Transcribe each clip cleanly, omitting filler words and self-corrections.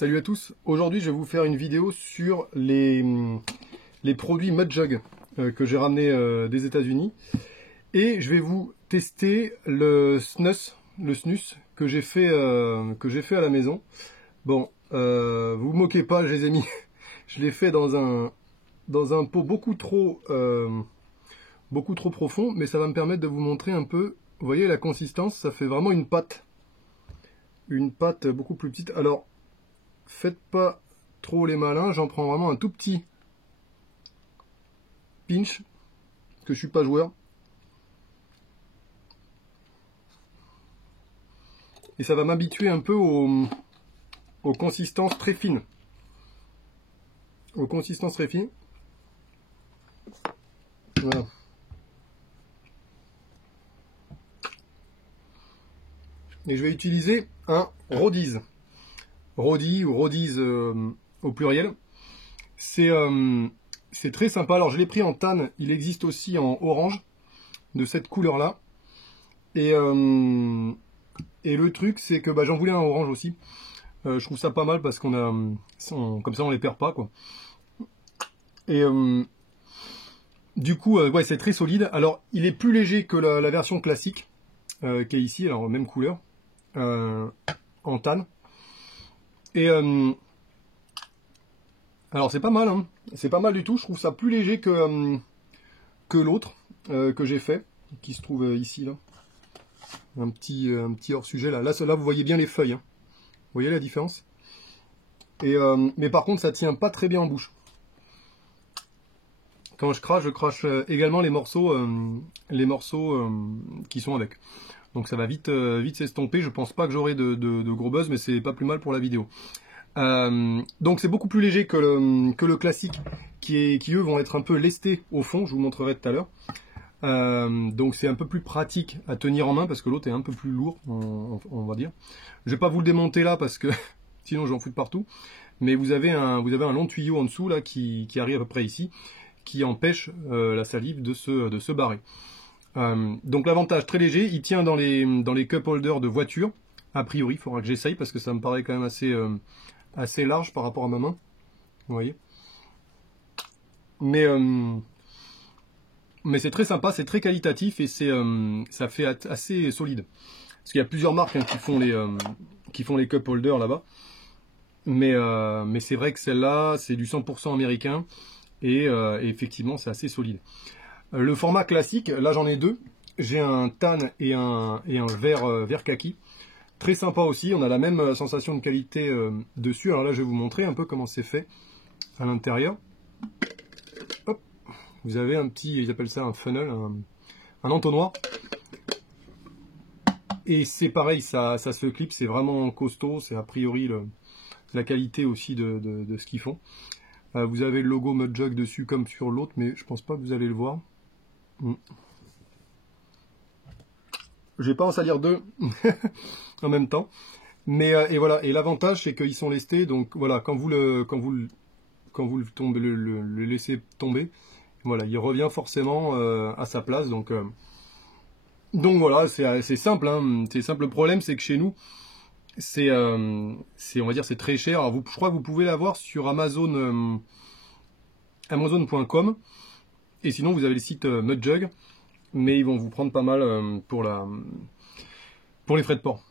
Salut à tous, aujourd'hui je vais vous faire une vidéo sur les produits Mudjug que j'ai ramené des États-Unis et je vais vous tester le snus que j'ai fait à la maison. Bon, vous vous moquez pas, je les ai mis, je l'ai fait dans un pot beaucoup trop profond, mais ça va me permettre de vous montrer un peu. Vous voyez la consistance, ça fait vraiment une pâte beaucoup plus petite. Alors faites pas trop les malins, j'en prends vraiment un tout petit pinch, parce que je suis pas joueur. Et ça va m'habituer un peu aux consistances très fines. Aux consistances très fines. Voilà. Et je vais utiliser un Rodies. Rodi ou Rodies au pluriel. C'est très sympa. Alors je l'ai pris en tan, il existe aussi en orange, de cette couleur-là. Et le truc, c'est que j'en voulais un orange aussi. Je trouve ça pas mal parce qu'on a, comme ça on les perd pas, quoi. Et du coup, ouais, c'est très solide. Alors il est plus léger que la version classique qui est ici, alors même couleur, en tan. Et alors c'est pas mal, hein. C'est pas mal du tout. Je trouve ça plus léger que l'autre que j'ai fait, qui se trouve ici là. Un petit hors sujet là. Là, vous voyez bien les feuilles. Hein. Vous voyez la différence? Et mais par contre, ça tient pas très bien en bouche. Quand je crache également les morceaux qui sont avec. Donc ça va vite s'estomper. Je pense pas que j'aurai de gros buzz, mais c'est pas plus mal pour la vidéo. Donc c'est beaucoup plus léger que le classique, qui eux vont être un peu lestés au fond. Je vous montrerai tout à l'heure. Donc c'est un peu plus pratique à tenir en main parce que l'autre est un peu plus lourd, on va dire. Je vais pas vous le démonter là parce que sinon j'en fous de partout. Mais vous avez un long tuyau en dessous là qui arrive à peu près ici, qui empêche la salive de se barrer. Donc l'avantage très léger, il tient dans les cup holders de voiture. A priori, il faudra que j'essaye parce que ça me paraît quand même assez large par rapport à ma main. Vous voyez. Mais c'est très sympa, c'est très qualitatif et ça fait assez solide. Parce qu'il y a plusieurs marques qui font les cup holders là-bas. Mais c'est vrai que celle-là, c'est du 100% américain et effectivement, c'est assez solide. Le format classique, là j'en ai deux. J'ai un tan et un vert kaki. Très sympa aussi, on a la même sensation de qualité dessus. Alors là, je vais vous montrer un peu comment c'est fait à l'intérieur. Hop. Vous avez un petit, ils appellent ça un funnel, un entonnoir. Et c'est pareil, ça se clip, c'est vraiment costaud, c'est a priori la qualité aussi de ce qu'ils font. Vous avez le logo Mudjug dessus comme sur l'autre, mais je pense pas que vous allez le voir. Je vais pas en salir deux en même temps. Mais et voilà, et l'avantage c'est qu'ils sont lestés, donc voilà, quand vous le laissez tomber, voilà, il revient forcément à sa place. Donc voilà, c'est simple, hein. C'est simple. Le problème c'est que chez nous, on va dire, c'est très cher. Alors je crois que vous pouvez l'avoir sur Amazon, Amazon.com, et sinon vous avez le site Mudjug, mais ils vont vous prendre pas mal pour les frais de port,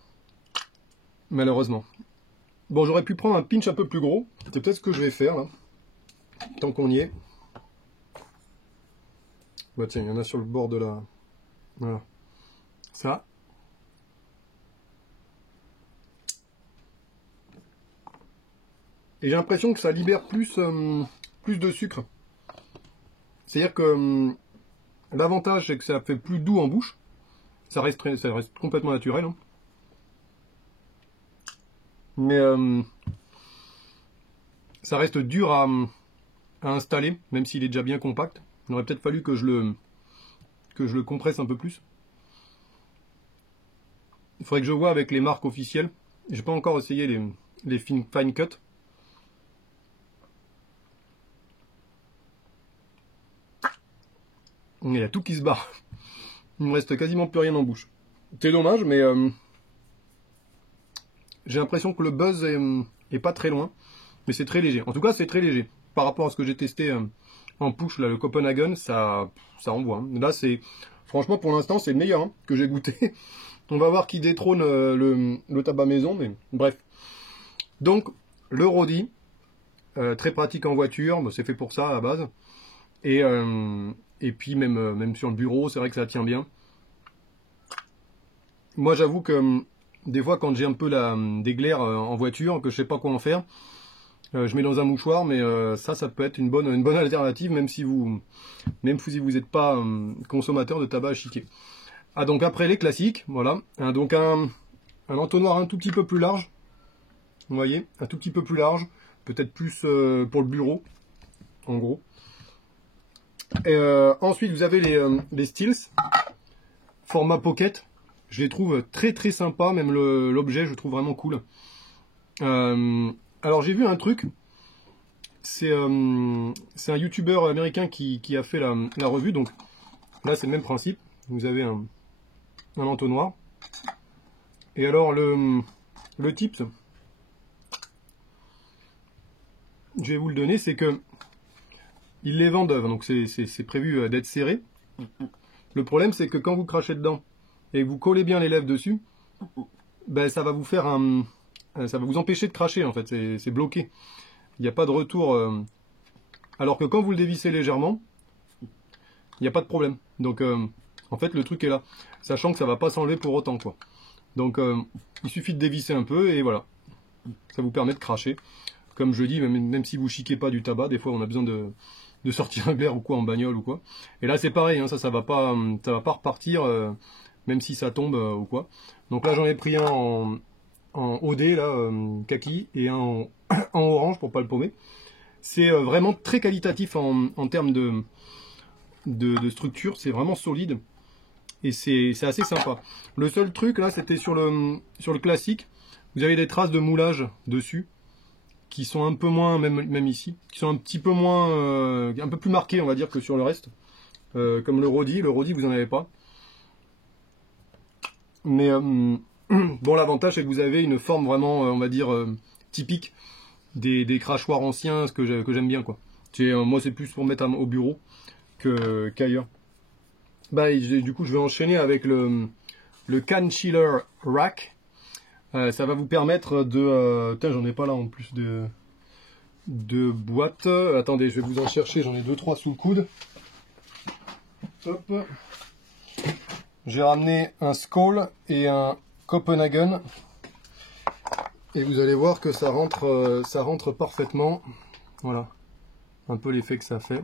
malheureusement. Bon, j'aurais pu prendre un pinch un peu plus gros, c'est peut-être ce que je vais faire là, tant qu'on y est. Bah tiens, il y en a sur le bord de la... Voilà. Ça. Et j'ai l'impression que ça libère plus de sucre. C'est-à-dire que l'avantage, c'est que ça fait plus doux en bouche. Ça reste complètement naturel. Hein. Mais ça reste dur à installer, même s'il est déjà bien compact. Il aurait peut-être fallu que je le compresse un peu plus. Il faudrait que je vois avec les marques officielles. J'ai pas encore essayé les fine cut. Il y a tout qui se barre. Il me reste quasiment plus rien en bouche. C'est dommage, mais j'ai l'impression que le buzz est pas très loin, mais c'est très léger. En tout cas, c'est très léger. Par rapport à ce que j'ai testé en push, là, le Copenhagen, ça envoie. Hein. Là, franchement, pour l'instant, c'est le meilleur hein, que j'ai goûté. On va voir qui détrône le tabac maison, mais bref. Donc, le Rodi, très pratique en voiture, c'est fait pour ça à la base. Et puis, même sur le bureau, c'est vrai que ça tient bien. Moi, j'avoue que des fois, quand j'ai un peu des glaires en voiture, que je sais pas quoi en faire, je mets dans un mouchoir, mais ça peut être une bonne alternative, même si vous n'êtes pas consommateur de tabac à chiquer. Ah, donc après les classiques, voilà. Donc un entonnoir un tout petit peu plus large, vous voyez, un tout petit peu plus large, peut-être plus pour le bureau, en gros. Et, ensuite, vous avez les Steels, format pocket. Je les trouve très très sympas, même l'objet, je le trouve vraiment cool. Alors j'ai vu un truc, c'est un youtubeur américain qui a fait la revue, donc là c'est le même principe, vous avez un entonnoir, et alors le tips, je vais vous le donner, c'est que ils les vendent, donc c'est prévu d'être serré. Le problème c'est que quand vous crachez dedans, et que vous collez bien les lèvres dessus, ben, ça va vous faire ça va vous empêcher de cracher en fait, c'est bloqué. Il n'y a pas de retour. Alors que quand vous le dévissez légèrement, il n'y a pas de problème. Donc en fait le truc est là. Sachant que ça ne va pas s'enlever pour autant quoi. Donc il suffit de dévisser un peu et voilà. Ça vous permet de cracher. Comme je dis, même si vous chiquez pas du tabac, des fois on a besoin de sortir un glaire ou quoi en bagnole ou quoi. Et là c'est pareil, hein, ça va pas repartir. Même si ça tombe ou quoi. Donc là j'en ai pris un en OD là, kaki, et un en orange pour pas le paumer. C'est vraiment très qualitatif en termes de structure, c'est vraiment solide et c'est assez sympa. Le seul truc là c'était sur le classique, vous avez des traces de moulage dessus qui sont un peu moins, même ici, qui sont un petit peu moins, un peu plus marquées on va dire que sur le reste. Comme le Rodi vous en avez pas. Mais bon, l'avantage c'est que vous avez une forme vraiment, on va dire, typique des crachoirs anciens, ce que j'aime bien quoi. Moi c'est plus pour mettre au bureau qu'ailleurs. Bah, du coup je vais enchaîner avec le Can Chiller Rack. Ça va vous permettre de... Putain, j'en ai pas là en plus de boîtes. Attendez, je vais vous en chercher, j'en ai 2-3 sous le coude. Hop. J'ai ramené un Skoal et un Copenhagen. Et vous allez voir que ça rentre parfaitement. Voilà. Un peu l'effet que ça fait.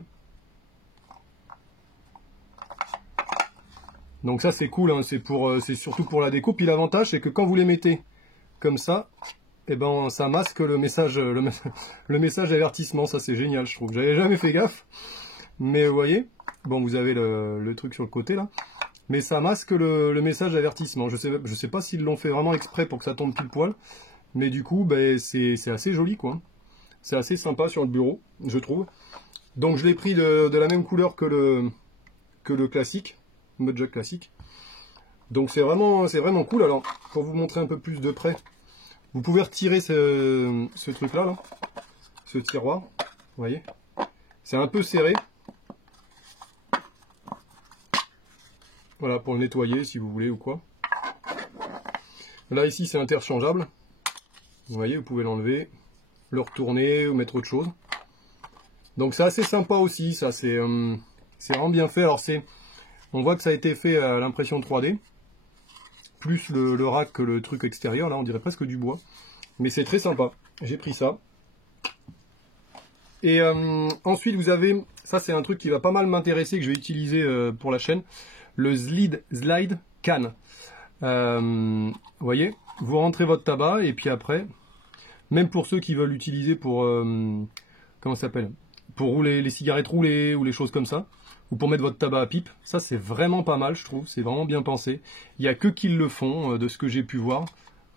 Donc ça c'est cool, hein. C'est surtout pour la déco. Puis l'avantage c'est que quand vous les mettez comme ça, et ben ça masque le message d'avertissement. Ça c'est génial je trouve. J'avais jamais fait gaffe. Mais vous voyez, bon vous avez le truc sur le côté là. Mais ça masque le message d'avertissement. Je sais pas s'ils l'ont fait vraiment exprès pour que ça tombe pile poil. Mais du coup, ben, c'est assez joli, quoi. C'est assez sympa sur le bureau, je trouve. Donc je l'ai pris de la même couleur que le classique, Mudjug classique. Donc c'est vraiment cool. Alors, pour vous montrer un peu plus de près, vous pouvez retirer ce truc-là, là, ce tiroir. Vous voyez, c'est un peu serré. Voilà, pour le nettoyer si vous voulez ou quoi. Là ici c'est interchangeable. Vous voyez, vous pouvez l'enlever, le retourner ou mettre autre chose. Donc c'est assez sympa aussi, ça c'est vraiment bien fait. Alors on voit que ça a été fait à l'impression 3D. Plus le rack que le truc extérieur, là on dirait presque du bois. Mais c'est très sympa, j'ai pris ça. Et ensuite vous avez, ça c'est un truc qui va pas mal m'intéresser, que je vais utiliser pour la chaîne. Le Slide Can. Vous voyez, vous rentrez votre tabac et puis après, même pour ceux qui veulent l'utiliser pour, comment ça s'appelle, pour rouler les cigarettes roulées ou les choses comme ça, ou pour mettre votre tabac à pipe, ça c'est vraiment pas mal je trouve, c'est vraiment bien pensé. Il n'y a que qui le font de ce que j'ai pu voir,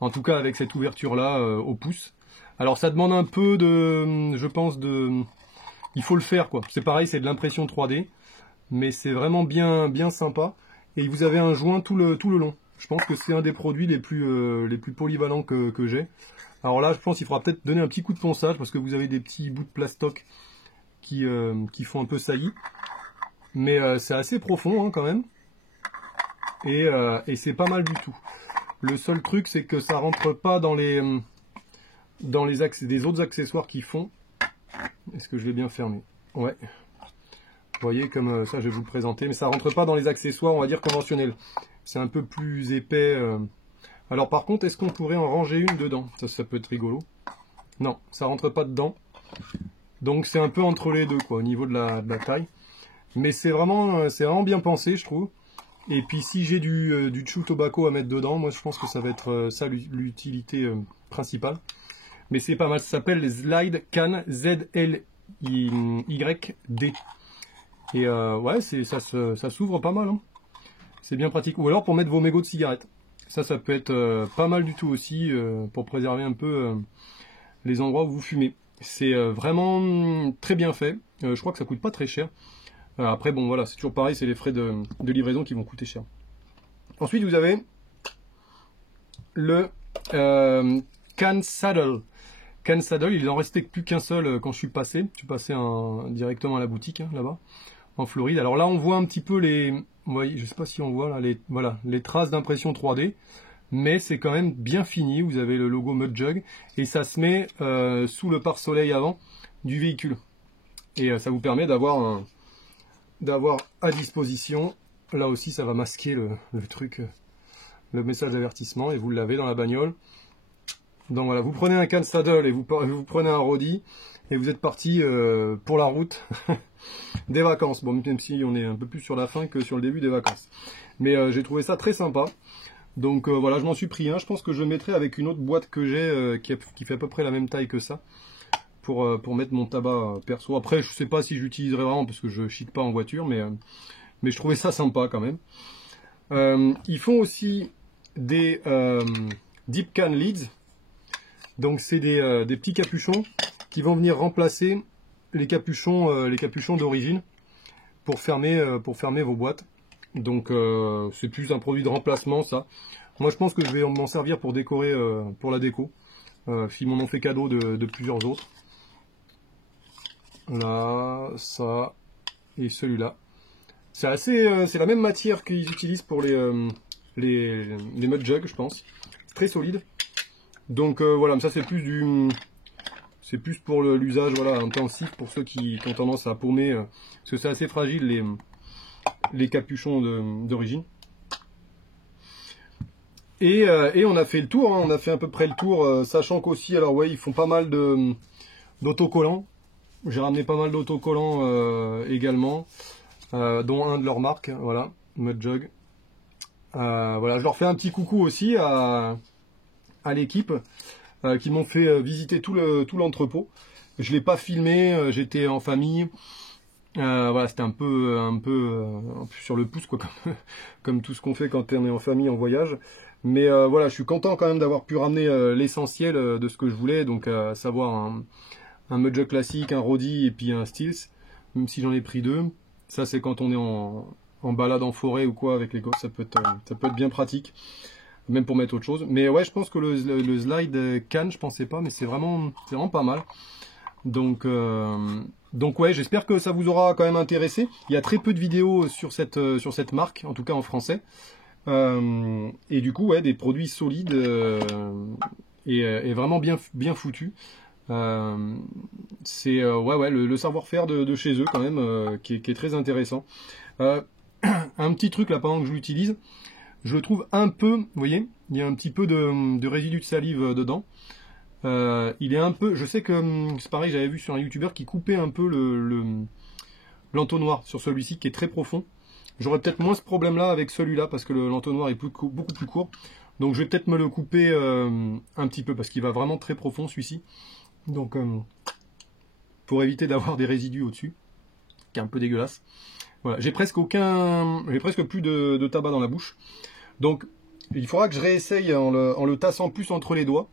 en tout cas avec cette ouverture là au pouce. Alors ça demande un peu je pense il faut le faire quoi, c'est pareil, c'est de l'impression 3D. Mais c'est vraiment bien sympa. Et vous avez un joint tout le long. Je pense que c'est un des produits les plus polyvalents que j'ai. Alors là, je pense qu'il faudra peut-être donner un petit coup de ponçage parce que vous avez des petits bouts de plastoc qui font un peu saillie. Mais c'est assez profond hein, quand même. Et c'est pas mal du tout. Le seul truc, c'est que ça rentre pas dans les des autres accessoires qui font. Est-ce que je l'ai bien fermé? Ouais. Vous voyez, comme ça, je vais vous le présenter. Mais ça rentre pas dans les accessoires, on va dire, conventionnels. C'est un peu plus épais. Alors par contre, est-ce qu'on pourrait en ranger une dedans? Ça peut être rigolo. Non, ça rentre pas dedans. Donc c'est un peu entre les deux, quoi, au niveau de la taille. Mais c'est vraiment bien pensé, je trouve. Et puis si j'ai du chew tobacco à mettre dedans, moi je pense que ça va être ça l'utilité principale. Mais c'est pas mal, ça s'appelle les Slide Can ZLYD. Et ouais, ça s'ouvre pas mal. Hein. C'est bien pratique. Ou alors pour mettre vos mégots de cigarettes. Ça peut être pas mal du tout aussi pour préserver un peu les endroits où vous fumez. C'est vraiment très bien fait. Je crois que ça coûte pas très cher. Après, bon voilà, c'est toujours pareil, c'est les frais de livraison qui vont coûter cher. Ensuite, vous avez le Can Saddle. Can Saddle, il en restait plus qu'un seul quand je suis passé. Je suis passé directement à la boutique, hein, là-bas, en Floride. Alors là, on voit un petit peu les... Vous voyez, je sais pas si on voit là, les traces d'impression 3D. Mais c'est quand même bien fini. Vous avez le logo Mud Jug. Et ça se met sous le pare-soleil avant du véhicule. Et ça vous permet d'avoir à disposition, là aussi ça va masquer le truc, le message d'avertissement, et vous l'avez dans la bagnole. Donc voilà, vous prenez un Can Saddle et vous prenez un Rody et vous êtes parti pour la route des vacances. Bon, même si on est un peu plus sur la fin que sur le début des vacances. Mais j'ai trouvé ça très sympa. Donc voilà, je m'en suis pris un. Je pense que je le mettrai avec une autre boîte que j'ai qui fait à peu près la même taille que ça. Pour mettre mon tabac perso. Après, je sais pas si j'utiliserai vraiment parce que je chic pas en voiture, mais je trouvais ça sympa quand même. Ils font aussi des Deep Can Lids. Donc c'est des petits capuchons qui vont venir remplacer les capuchons d'origine pour fermer vos boîtes. Donc c'est plus un produit de remplacement ça. Moi je pense que je vais m'en servir pour décorer, pour la déco. Ils m'en ont fait cadeau de plusieurs autres. Là, ça et celui-là. C'est la même matière qu'ils utilisent pour les mud jugs, je pense. Très solide. Donc voilà, ça c'est plus pour l'usage voilà intensif pour ceux qui ont tendance à paumer parce que c'est assez fragile les capuchons d'origine. Et on a fait le tour, hein, on a fait à peu près le tour, sachant qu'aussi, alors ouais, ils font pas mal d'autocollants. J'ai ramené pas mal d'autocollants également, dont un de leur marque, voilà, Mud Jug. Voilà, je leur fais un petit coucou aussi à l'équipe qui m'ont fait visiter tout l'entrepôt. Je l'ai pas filmé, j'étais en famille. Voilà, c'était un peu sur le pouce, quoi, comme tout ce qu'on fait quand on est en famille, en voyage. Mais voilà, je suis content quand même d'avoir pu ramener l'essentiel de ce que je voulais, donc à savoir un Mud Jug classique, un Rody et puis un Stills, même si j'en ai pris deux. Ça, c'est quand on est en balade en forêt ou quoi avec les gosses, ça peut être bien pratique, même pour mettre autre chose. Mais ouais, je pense que le Slide Can, je pensais pas, mais c'est vraiment pas mal. Donc ouais, j'espère que ça vous aura quand même intéressé. Il y a très peu de vidéos sur cette marque, en tout cas en français. Et du coup, ouais, des produits solides et vraiment bien foutus. C'est ouais, le savoir-faire de chez eux quand même qui est très intéressant. Un petit truc là pendant que je l'utilise, je le trouve un peu, vous voyez, il y a un petit peu de résidu de salive dedans. Il est un peu, je sais que c'est pareil, j'avais vu sur un youtubeur qui coupait un peu l'entonnoir sur celui-ci qui est très profond. J'aurais peut-être moins ce problème là avec celui-là parce que l'entonnoir est beaucoup plus court. Donc je vais peut-être me le couper un petit peu parce qu'il va vraiment très profond celui-ci. Donc pour éviter d'avoir des résidus au-dessus, qui est un peu dégueulasse. Voilà, j'ai presque plus de tabac dans la bouche. Donc il faudra que je réessaye en le tassant plus entre les doigts.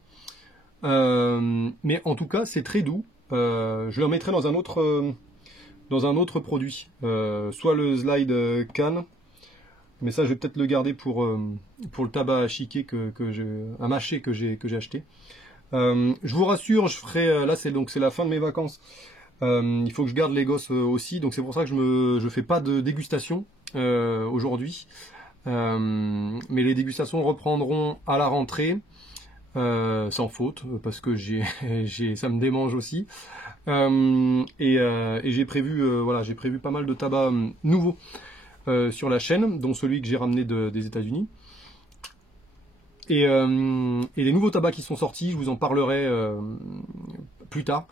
Mais en tout cas c'est très doux. Je le mettrai dans un autre produit, soit le Slide Can, Mais ça, je vais peut-être le garder pour le tabac à chiquer à mâcher que j'ai acheté. Je vous rassure, je ferai là c'est la fin de mes vacances. Il faut que je garde les gosses aussi, donc c'est pour ça que je fais pas de dégustation aujourd'hui. Mais les dégustations reprendront à la rentrée, sans faute, parce que ça me démange aussi. Et j'ai prévu, voilà, j'ai prévu pas mal de tabac nouveaux sur la chaîne, dont celui que j'ai ramené des États-Unis. Et les nouveaux tabacs qui sont sortis, je vous en parlerai plus tard,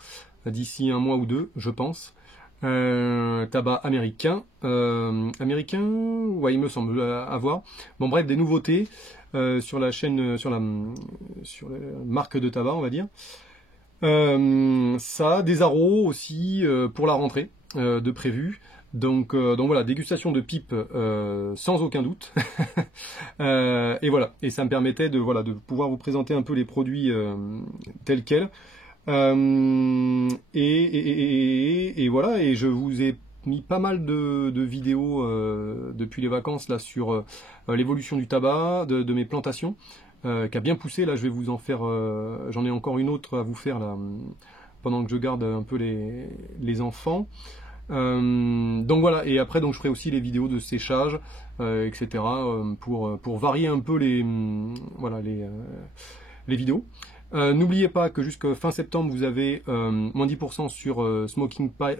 d'ici un mois ou deux, je pense. Tabac américain, ouais, il me semble avoir. Bon, bref, des nouveautés sur la chaîne, sur la marque de tabac, on va dire. Ça, des arros aussi pour la rentrée de prévu. Donc voilà, dégustation de pipe sans aucun doute. Et voilà, et ça me permettait de pouvoir vous présenter un peu les produits tels quels. Et voilà, et je vous ai mis pas mal de vidéos depuis les vacances là sur l'évolution du tabac, de mes plantations, qui a bien poussé. Là, je vais vous en faire, j'en ai encore une autre à vous faire là, pendant que je garde un peu les enfants. Donc voilà, et après donc je ferai aussi les vidéos de séchage, etc. Pour varier un peu voilà, les vidéos. N'oubliez pas que jusqu'à fin septembre vous avez moins 10% sur smoking.fr,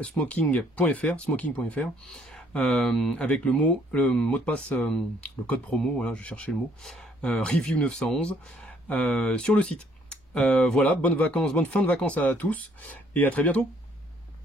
avec le mot de passe, le code promo, voilà, je cherchais le mot, review 911 sur le site. Voilà, bonnes vacances, bonne fin de vacances à tous et à très bientôt.